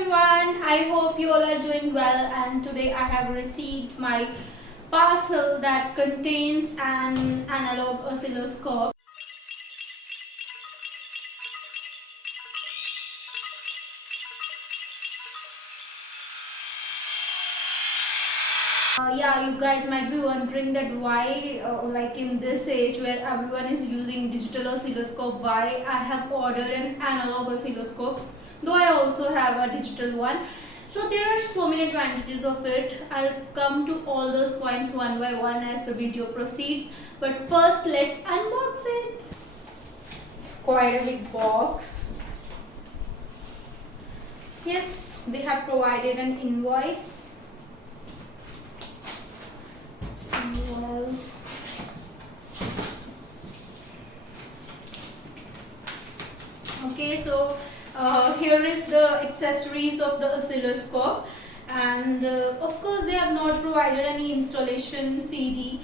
everyone, I hope you all are doing well, and today I have received my parcel that contains an analog oscilloscope. Yeah, you guys might be wondering that why, like in this age where everyone is using digital oscilloscope, why I have ordered an analog oscilloscope, though I also have a digital one. So there are so many advantages of it. I'll come to all those points one by one as the video proceeds. But first, let's unbox it. It's quite a big box. Yes, they have provided an invoice. Else. Okay, so here is the accessories of the oscilloscope, and of course they have not provided any installation CD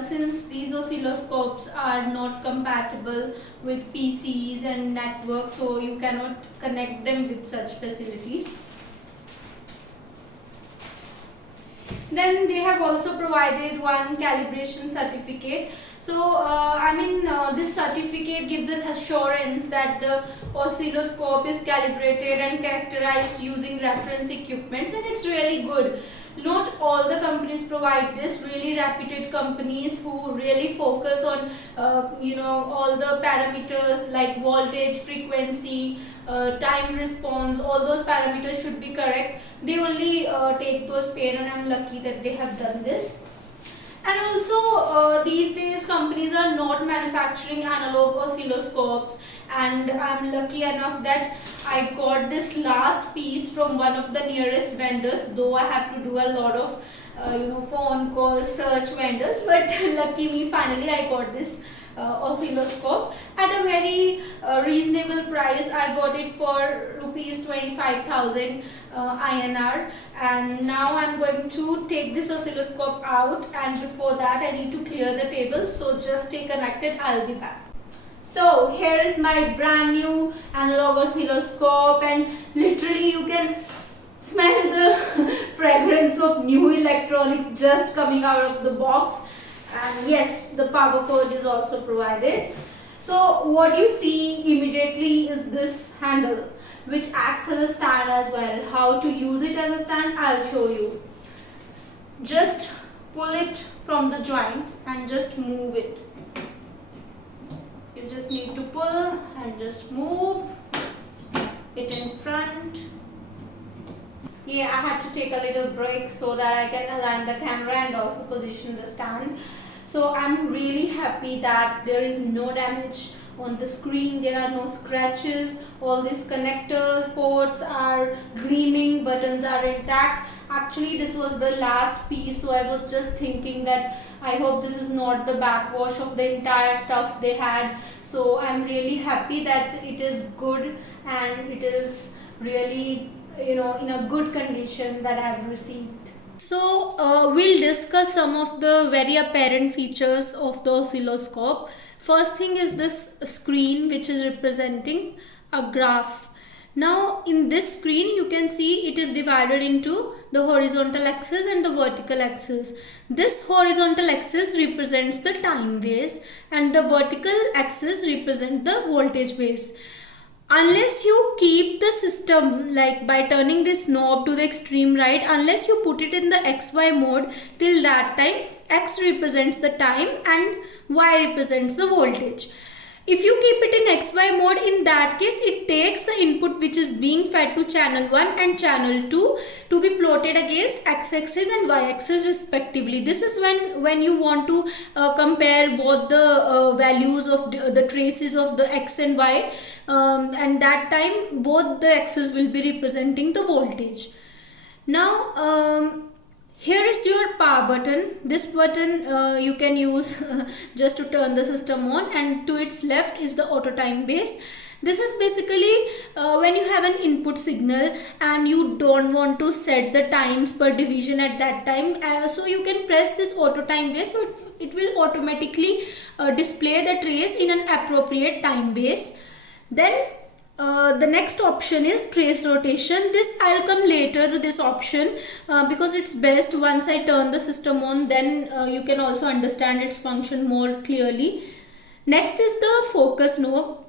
since these oscilloscopes are not compatible with PCs and networks, so you cannot connect them with such facilities. Then they have also provided one calibration certificate. So this certificate gives an assurance that the oscilloscope is calibrated and characterized using reference equipments, and it's really good. Not all the companies provide this. Really reputed companies who really focus on all the parameters like voltage, frequency, time response, all those parameters should be correct. They only take those pain, and I'm lucky that they have done this. And also these days companies are not manufacturing analog oscilloscopes, and I'm lucky enough that I got this last piece from one of the nearest vendors, though I have to do a lot of phone calls, search vendors, but lucky me, finally I got this oscilloscope at a very reasonable price. I got it for rupees 25,000 INR, and now I'm going to take this oscilloscope out, and before that I need to clear the table, so just stay connected, I'll be back. So here is my brand new analog oscilloscope, and literally you can smell the fragrance of new electronics just coming out of the box. And yes, the power cord is also provided. So what you see immediately is this handle, which acts as a stand as well. How to use it as a stand, I'll show you. Just pull it from the joints and just move it. You just need to pull and just move it in front. Yeah, I had to take a little break so that I can align the camera and also position the stand. So I'm really happy that there is no damage on the screen, there are no scratches, all these connectors, ports are gleaming, buttons are intact. Actually this was the last piece, so I was just thinking that I hope this is not the backwash of the entire stuff they had. So I'm really happy that it is good and it is really in a good condition that I have received. So we'll discuss some of the very apparent features of the oscilloscope. First thing is this screen, which is representing a graph. Now in this screen you can see it is divided into the horizontal axis and the vertical axis. This horizontal axis represents the time base and the vertical axis represents the voltage base. Unless you keep the system, like by turning this knob to the extreme right, unless you put it in the XY mode, till that time X represents the time and Y represents the voltage. If you keep it in XY mode, in that case it takes the input which is being fed to channel 1 and channel 2 to be plotted against X-axis and Y-axis respectively. This is when you want to compare both the values of the traces of the X and Y, and that time both the axes will be representing the voltage. Now here is your power button. This button you can use just to turn the system on, and to its left is the auto time base. This is basically when you have an input signal and you don't want to set the times per division at that time, so you can press this auto time base, so it will automatically display the trace in an appropriate time base. Then The next option is trace rotation. This I'll come later to this option because it's best once I turn the system on, then you can also understand its function more clearly. Next is the focus knob.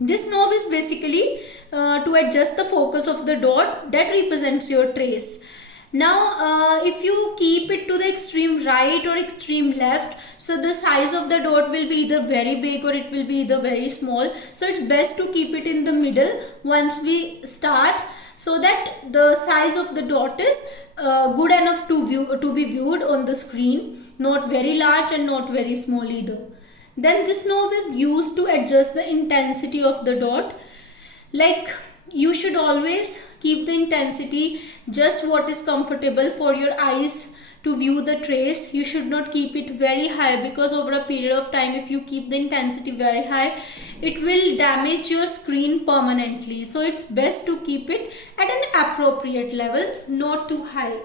This knob is basically to adjust the focus of the dot that represents your trace. Now if you keep it to the extreme right or extreme left, so the size of the dot will be either very big or it will be either very small. So it's best to keep it in the middle once we start, so that the size of the dot is good enough to be viewed on the screen, not very large and not very small either. Then this knob is used to adjust the intensity of the dot. Like, you should always keep the intensity just what is comfortable for your eyes to view the trace. You should not keep it very high, because over a period of time, if you keep the intensity very high, it will damage your screen permanently. So it's best to keep it at an appropriate level, not too high.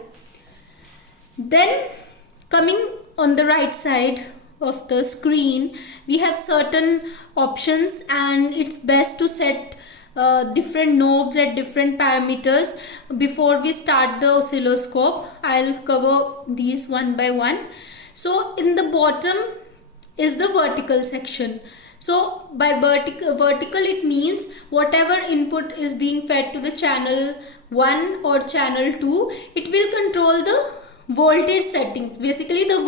Then coming on the right side of the screen, we have certain options, and it's best to set different knobs at different parameters before we start the oscilloscope. I'll cover these one by one. So in the bottom is the vertical section. So by vertical it means whatever input is being fed to the channel 1 or channel 2, it will control the voltage settings, basically the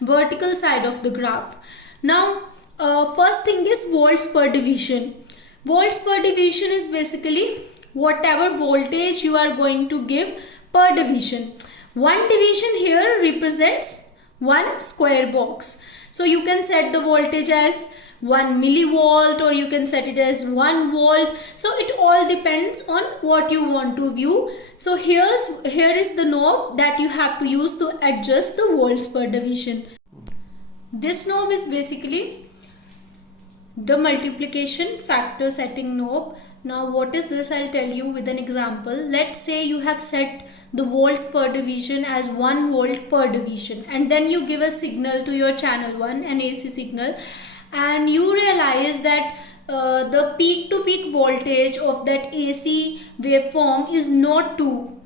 vertical side of the graph. Now first thing is volts per division. Volts per division is basically whatever voltage you are going to give per division. One division here represents one square box. So you can set the voltage as 1 millivolt, or you can set it as 1 volt. So it all depends on what you want to view. So here is the knob that you have to use to adjust the volts per division. This knob is basically the multiplication factor setting knob. Now what is this? I'll tell you with an example. Let's say you have set the volts per division as 1 volt per division, and then you give a signal to your channel 1, an AC signal, and you realize that the peak to peak voltage of that AC waveform is not 2.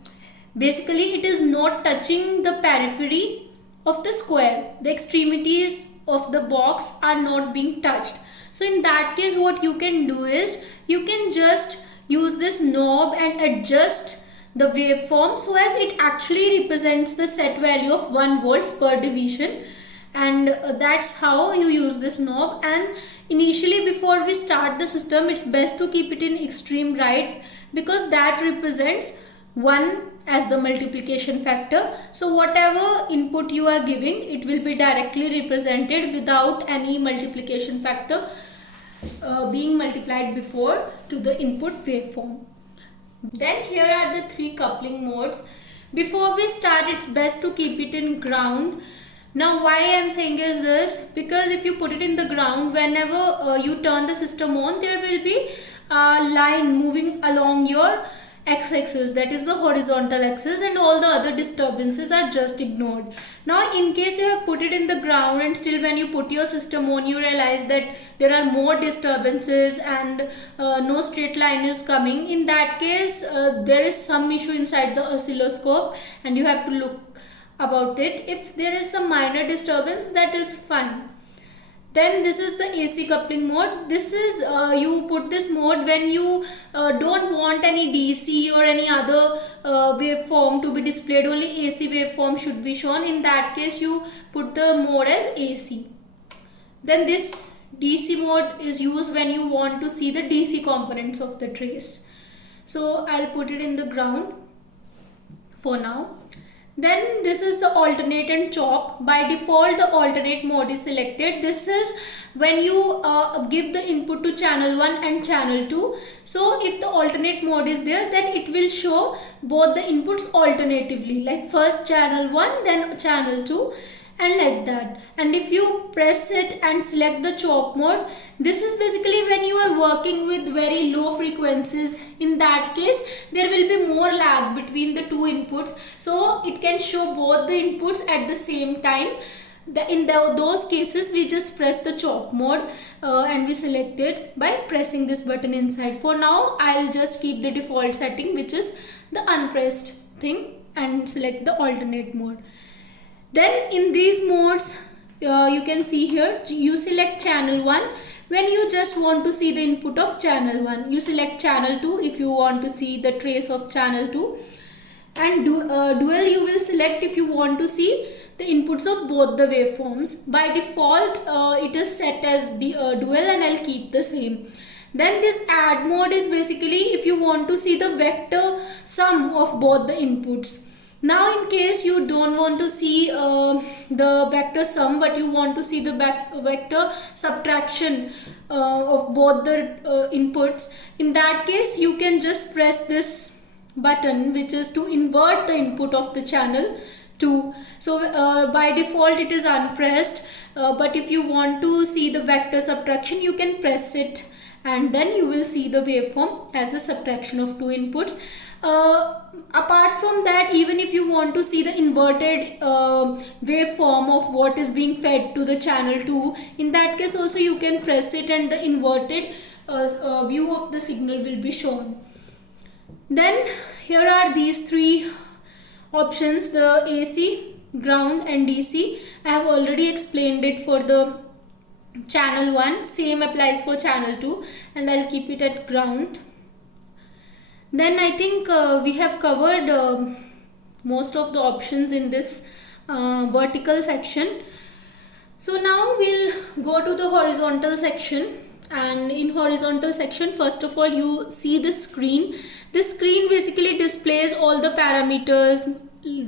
Basically it is not touching the periphery of the square. The extremities of the box are not being touched. So in that case, what you can do is you can just use this knob and adjust the waveform so as it actually represents the set value of 1 volts per division, and that's how you use this knob. And initially, before we start the system, it's best to keep it in extreme right, because that represents 1 as the multiplication factor. So whatever input you are giving, it will be directly represented without any multiplication factor being multiplied before to the input waveform. Then here are the 3 coupling modes. Before we start, it's best to keep it in ground. Now why I am saying is this, because if you put it in the ground, whenever you turn the system on, there will be a line moving along your x-axis, that is the horizontal axis, and all the other disturbances are just ignored. Now in case you have put it in the ground and still when you put your system on, you realize that there are more disturbances and no straight line is coming, in that case there is some issue inside the oscilloscope and you have to look about it. If there is some minor disturbance, that is fine. Then this is the AC coupling mode. This is you put this mode when you don't want any DC or any other waveform to be displayed. Only AC waveform should be shown. In that case, you put the mode as AC. Then this DC mode is used when you want to see the DC components of the trace. So I'll put it in the ground for now. Then this is the alternate and chop. By default, the alternate mode is selected. This is when you give the input to channel 1 and channel 2. So if the alternate mode is there, then it will show both the inputs alternatively, like first channel 1, then channel 2, and like that. And if you press it and select the chop mode, this is basically when you are working with very low frequencies. In that case, there will be more lag between the two inputs, so it can show both the inputs at the same time. those cases we just press the chop mode and we select it by pressing this button inside. For now I'll just keep the default setting, which is the unpressed thing, and select the alternate mode. Then in these modes, you can see here, you select channel 1 when you just want to see the input of channel 1. You select channel 2 if you want to see the trace of channel 2. And dual you will select if you want to see the inputs of both the waveforms. By default, it is set as dual, and I'll keep the same. Then this add mode is basically if you want to see the vector sum of both the inputs. Now in case you don't want to see the vector sum, but you want to see the vector subtraction of both the inputs, in that case you can just press this button, which is to invert the input of the channel 2. So by default it is unpressed, but if you want to see the vector subtraction, you can press it, and then you will see the waveform as a subtraction of two inputs. Apart from that, even if you want to see the inverted waveform of what is being fed to the channel 2, in that case also you can press it, and the inverted view of the signal will be shown. Then here are these three options, the AC, ground and DC. I have already explained it for the channel 1, same applies for channel 2, and I'll keep it at ground. Then I think we have covered most of the options in this vertical section. So now we'll go to the horizontal section, and in horizontal section, first of all you see the screen. This screen basically displays all the parameters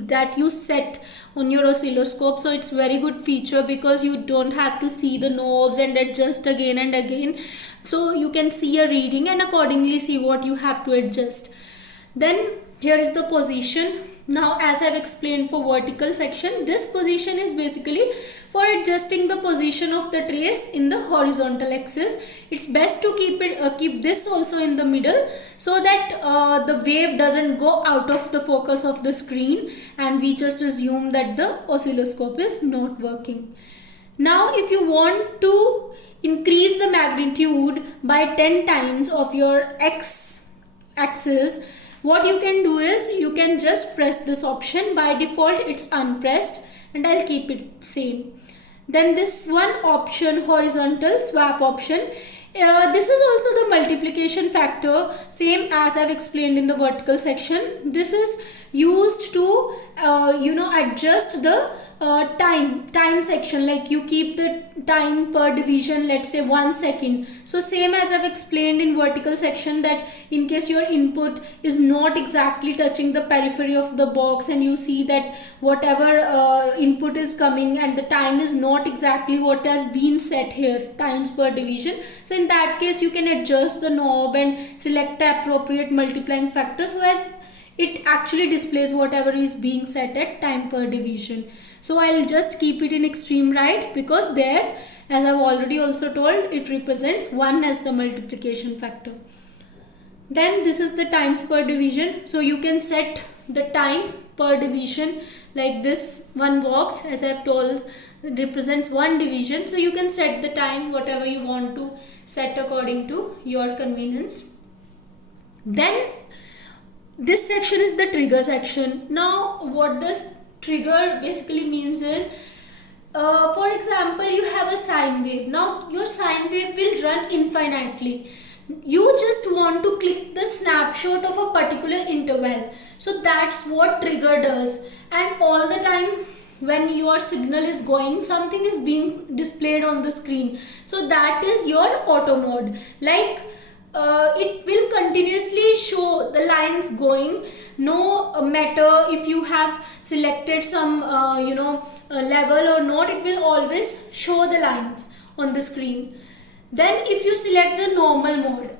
that you set on your oscilloscope. So it's very good feature because you don't have to see the knobs and adjust again and again. So you can see a reading and accordingly see what you have to adjust. Then here is the position. Now as I've explained for vertical section, this position is basically for adjusting the position of the trace in the horizontal axis. It's best to keep this also in the middle, so that the wave doesn't go out of the focus of the screen and we just assume that the oscilloscope is not working. Now if you want to increase the magnitude by 10 times of your x axis, what you can do is you can just press this option. By default it's unpressed, and I'll keep it same. Then this one option, horizontal swap option, this is also the multiplication factor, same as I've explained in the vertical section. This is used to adjust the time section, like you keep the time per division, let's say 1 second. So same as I've explained in vertical section, that in case your input is not exactly touching the periphery of the box and you see that whatever input is coming and the time is not exactly what has been set here, times per division, so in that case you can adjust the knob and select the appropriate multiplying factor so as it actually displays whatever is being set at time per division. So I'll just keep it in extreme right, because there, as I've already also told, it represents 1 as the multiplication factor. Then this is the times per division. So you can set the time per division, like this one box, as I've told, represents 1 division. So you can set the time whatever you want to set according to your convenience. Then this section is the trigger section. Now what this trigger basically means is, for example, you have a sine wave. Now your sine wave will run infinitely. You just want to click the snapshot of a particular interval. So that's what trigger does. And all the time when your signal is going, something is being displayed on the screen. So that is your auto mode. Like it will continuously show the lines going, no matter if you have selected some level or not, it will always show the lines on the screen. Then if you select the normal mode,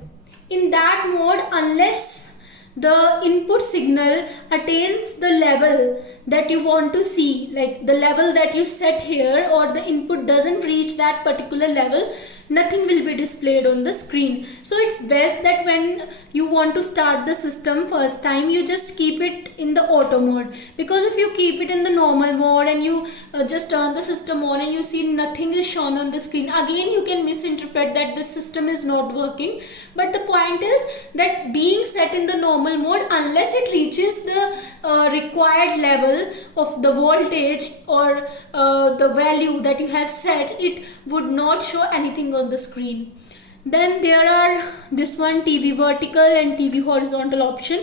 in that mode, unless the input signal attains the level that you want to see, like the level that you set here, or the input doesn't reach that particular level, nothing will be displayed on the screen. So it's best that when you want to start the system first time, you just keep it in the auto mode, because if you keep it in the normal mode and you just turn the system on and you see nothing is shown on the screen, again you can misinterpret that the system is not working. But the point is that being set in the normal mode, unless it reaches the required level of the voltage or the value that you have set, it would not show anything on the screen. Then there are this one, TV vertical and TV horizontal option.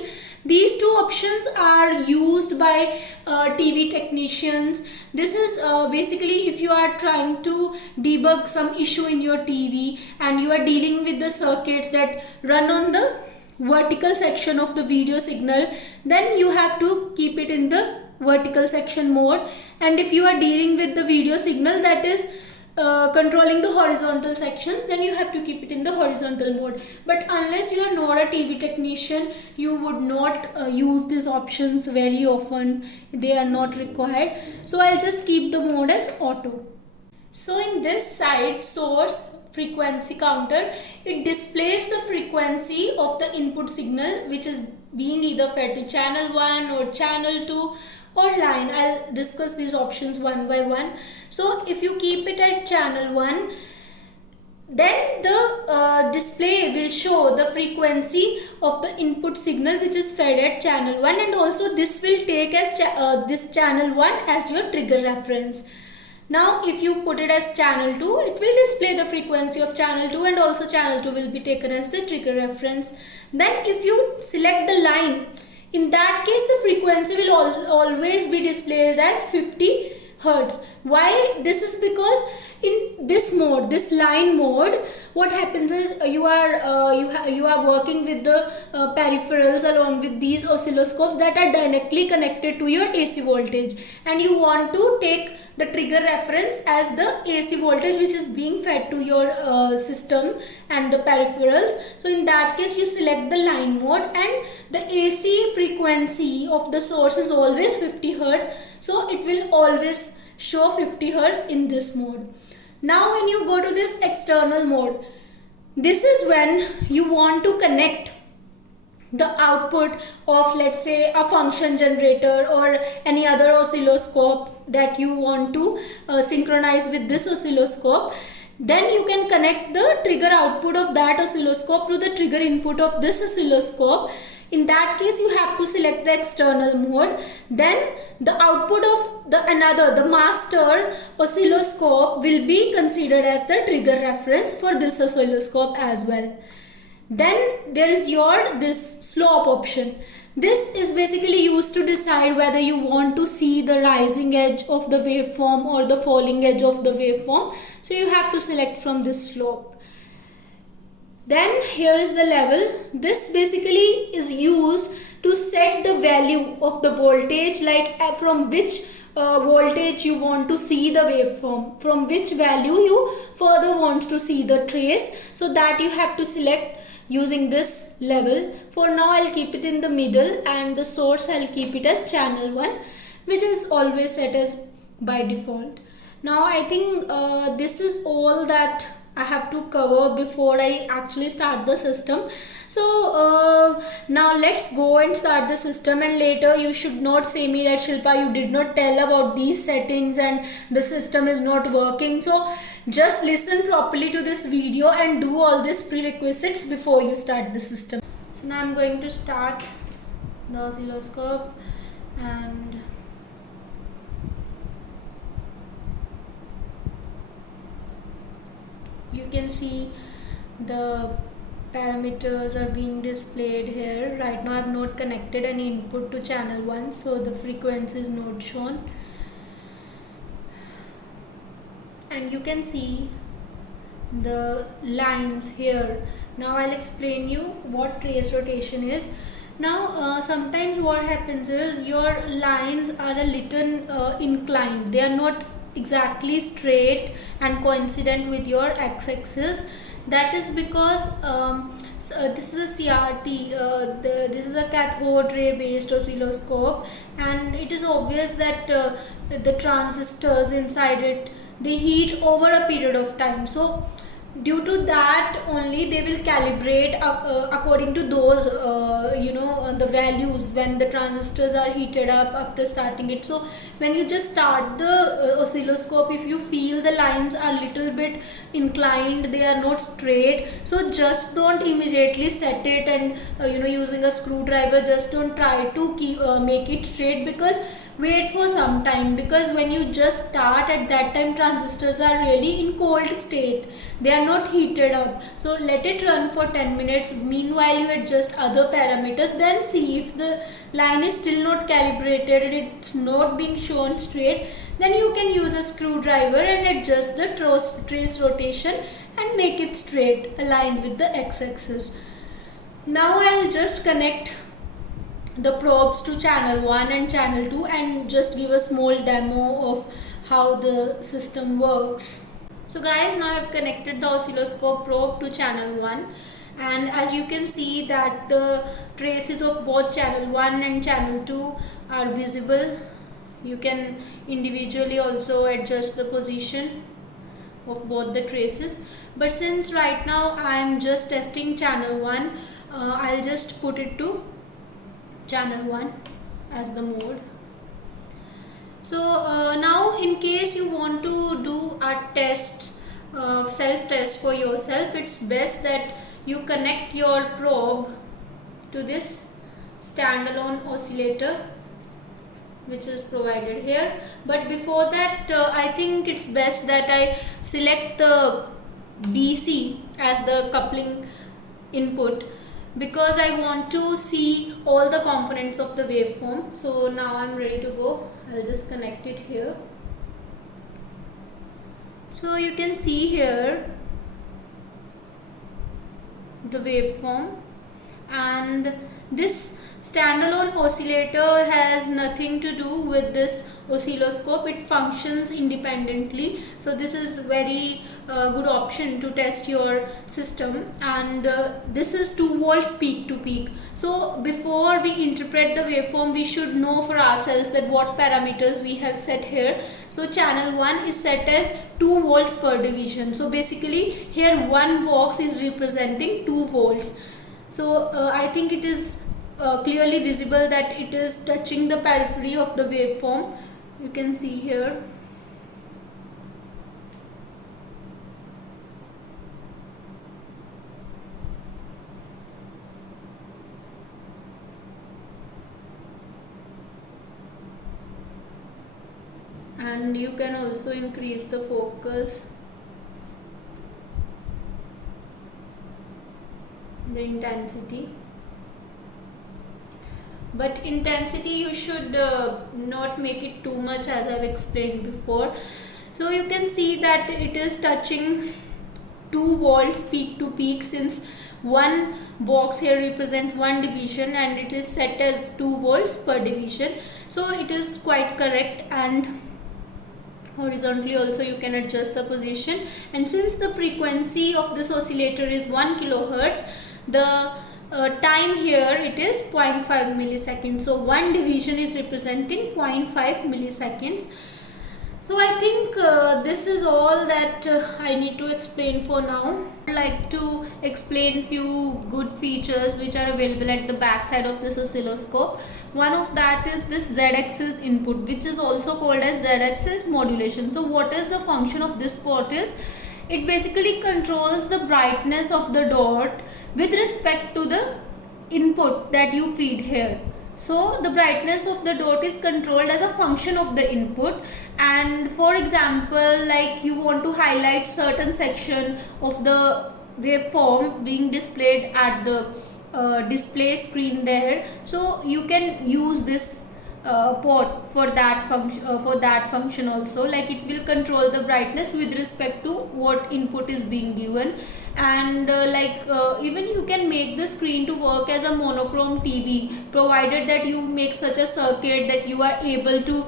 These two options are used by TV technicians. This is basically if you are trying to debug some issue in your TV and you are dealing with the circuits that run on the vertical section of the video signal, then you have to keep it in the vertical section mode. And if you are dealing with the video signal that is controlling the horizontal sections, then you have to keep it in the horizontal mode. But unless you are not a TV technician, you would not use these options very often. They are not required. So I'll just keep the mode as auto. So in this side, source frequency counter, it displays the frequency of the input signal which is being either fed to channel 1 or channel 2 or line. I'll discuss these options one by one. So if you keep it at channel 1, then the display will show the frequency of the input signal which is fed at channel 1, and also this will take as this channel 1 as your trigger reference. Now if you put it as channel 2, it will display the frequency of channel 2 and also channel 2 will be taken as the trigger reference. Then if you select the line, in that case the frequency will always be displayed as 50 Hertz. Why? This is because in this mode, this line mode, what happens is you are working with the peripherals along with these oscilloscopes that are directly connected to your AC voltage, and you want to take the trigger reference as the AC voltage which is being fed to your system and the peripherals. So in that case you select the line mode, and the AC frequency of the source is always 50 Hertz. So it will always show 50 Hertz in this mode. Now when you go to this external mode, this is when you want to connect the output of, let's say, a function generator or any other oscilloscope that you want to synchronize with this oscilloscope. Then you can connect the trigger output of that oscilloscope to the trigger input of this oscilloscope. In that case you have to select the external mode. Then the output of the master oscilloscope will be considered as the trigger reference for this oscilloscope as well. Then there is this slope option. This is basically used to decide whether you want to see the rising edge of the waveform or the falling edge of the waveform. So you have to select from this slope. Then here is the level. This basically is used to set the value of the voltage, like from which voltage you want to see the waveform, from which value you further want to see the trace. So that you have to select using this level. For now I'll keep it in the middle, and the source I'll keep it as channel 1, which is always set as by default. Now I think this is all that I have to cover before I actually start the system. So now let's go and start the system, and later you should not say me that Shilpa, you did not tell about these settings and the system is not working. So just listen properly to this video and do all these prerequisites before you start the system. So now I'm going to start the oscilloscope, and you can see the parameters are being displayed here. Right now I have not connected any input to channel 1, so the frequency is not shown. And you can see the lines here. Now I'll explain you what trace rotation is. Now sometimes what happens is your lines are a little inclined. They are not exactly straight and coincident with your x-axis. That is because this is a CRT, this is a cathode ray based oscilloscope, and it is obvious that the transistors inside it, they heat over a period of time. So Due to that only they will calibrate according to those the values when the transistors are heated up after starting it. So when you just start the oscilloscope, if you feel the lines are little bit inclined, they are not straight, so just don't immediately set it and using a screwdriver, just don't try to keep make it straight, because wait for some time, because when you just start at that time transistors are really in cold state, they are not heated up. So let it run for 10 minutes, meanwhile you adjust other parameters, then see if the line is still not calibrated and it's not being shown straight, then you can use a screwdriver and adjust the trace rotation and make it straight aligned with the x-axis. Now I'll just connect the probes to channel 1 and channel 2 and just give a small demo of how the system works. So guys, now I've connected the oscilloscope probe to channel 1, and as you can see that the traces of both channel 1 and channel 2 are visible. You can individually also adjust the position of both the traces, but since right now I am just testing channel 1, I'll just put it to channel 1 as the mode. So now in case you want to do a test, self test for yourself, it's best that you connect your probe to this standalone oscillator which is provided here. But before that I think it's best that I select the DC as the coupling input, because I want to see all the components of the waveform. So now I'm ready to go. I'll just connect it here. So you can see here the waveform, and this standalone oscillator has nothing to do with this oscilloscope. It functions independently, so this is very good option to test your system. And this is 2 volts peak to peak. So before we interpret the waveform, we should know for ourselves that what parameters we have set here. So channel 1 is set as 2 volts per division. So basically here one box is representing 2 volts. So I think it is clearly visible that it is touching the periphery of the waveform. You can see here. And you can also increase the focus, the intensity. But intensity you should not make it too much, as I've explained before. So you can see that it is touching 2 volts peak to peak, since one box here represents one division and it is set as 2 volts per division. So it is quite correct, and horizontally also you can adjust the position. And since the frequency of this oscillator is 1 kilohertz, the time here it is 0.5 milliseconds. So one division is representing 0.5 milliseconds. So I think this is all that I need to explain for now. I'd like to explain few good features which are available at the back side of this oscilloscope. One of that is this Z-axis input, which is also called as Z-axis modulation. So what is the function of this port is, it basically controls the brightness of the dot with respect to the input that you feed here. So the brightness of the dot is controlled as a function of the input. And for example, like you want to highlight certain section of the waveform being displayed at the display screen there, so you can use this port for that function also. Like it will control the brightness with respect to what input is being given. And even you can make the screen to work as a monochrome TV, provided that you make such a circuit that you are able to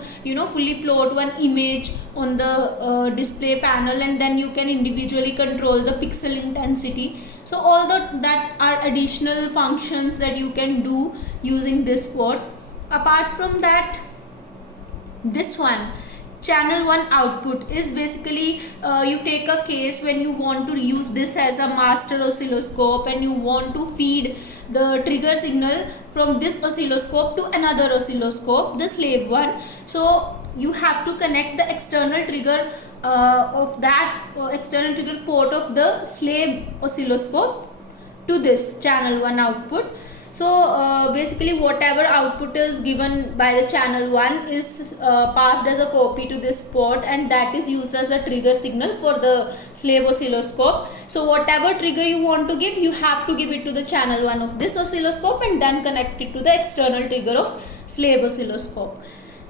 fully plot one image on the display panel, and then you can individually control the pixel intensity. So all that are additional functions that you can do using this port. Apart from that, this one channel 1 output is basically you take a case when you want to use this as a master oscilloscope and you want to feed the trigger signal from this oscilloscope to another oscilloscope, the slave one. So you have to connect the external trigger of that external trigger port of the slave oscilloscope to this channel 1 output. So basically whatever output is given by the channel 1 is passed as a copy to this port, and that is used as a trigger signal for the slave oscilloscope. So whatever trigger you want to give, you have to give it to the channel 1 of this oscilloscope and then connect it to the external trigger of slave oscilloscope.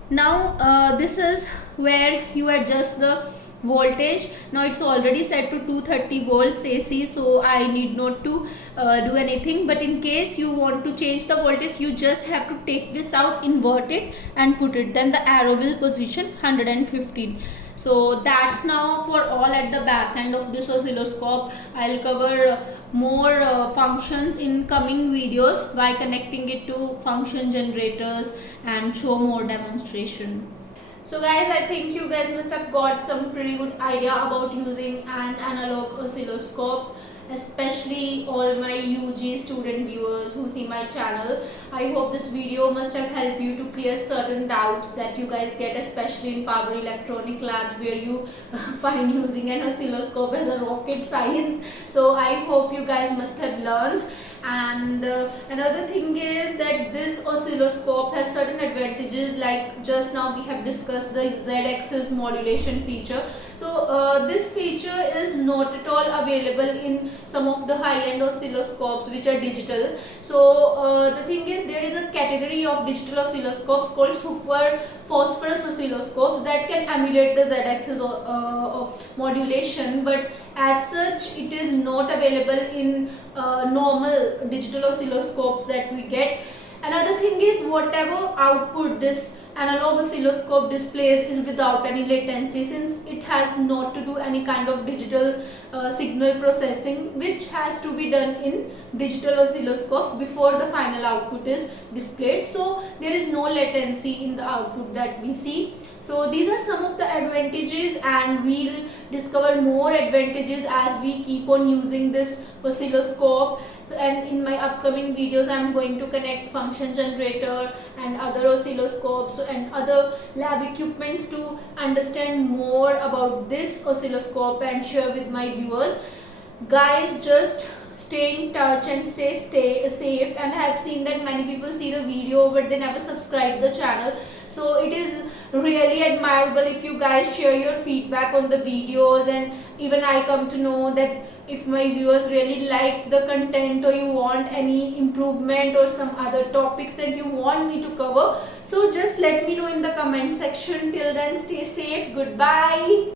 Now this is where you adjust the voltage. Now it's already set to 230 volts AC, so I need not to do anything, but in case you want to change the voltage, you just have to take this out, invert it and put it, then the arrow will position 115. So that's now for all at the back end of this oscilloscope. I'll cover more functions in coming videos by connecting it to function generators and show more demonstration. So guys, I think you guys must have got some pretty good idea about using an analog oscilloscope, especially all my UG student viewers who see my channel. I hope this video must have helped you to clear certain doubts that you guys get, especially in power electronic labs where you find using an oscilloscope as a rocket science. So I hope you guys must have learned. And another thing is that this oscilloscope has certain advantages, like just now we have discussed the Z-axis modulation feature. So this feature is not at all available in some of the high-end oscilloscopes which are digital. So the thing is, there is a category of digital oscilloscopes called super phosphorus oscilloscopes that can emulate the Z-axis modulation, but as such it is not available in normal digital oscilloscopes that we get. Another thing is, whatever output this analog oscilloscope displays is without any latency, since it has not to do any kind of digital signal processing which has to be done in digital oscilloscopes before the final output is displayed. So there is no latency in the output that we see. So these are some of the advantages, and we'll discover more advantages as we keep on using this oscilloscope. And in my upcoming videos, I'm going to connect function generator and other oscilloscopes and other lab equipments to understand more about this oscilloscope and share with my viewers. Guys, just stay in touch and stay safe. And I have seen that many people see the video but they never subscribe the channel, so it is really admirable if you guys share your feedback on the videos, and even I come to know that if my viewers really like the content or you want any improvement or some other topics that you want me to cover. So just let me know in the comment section. Till then, stay safe. Goodbye.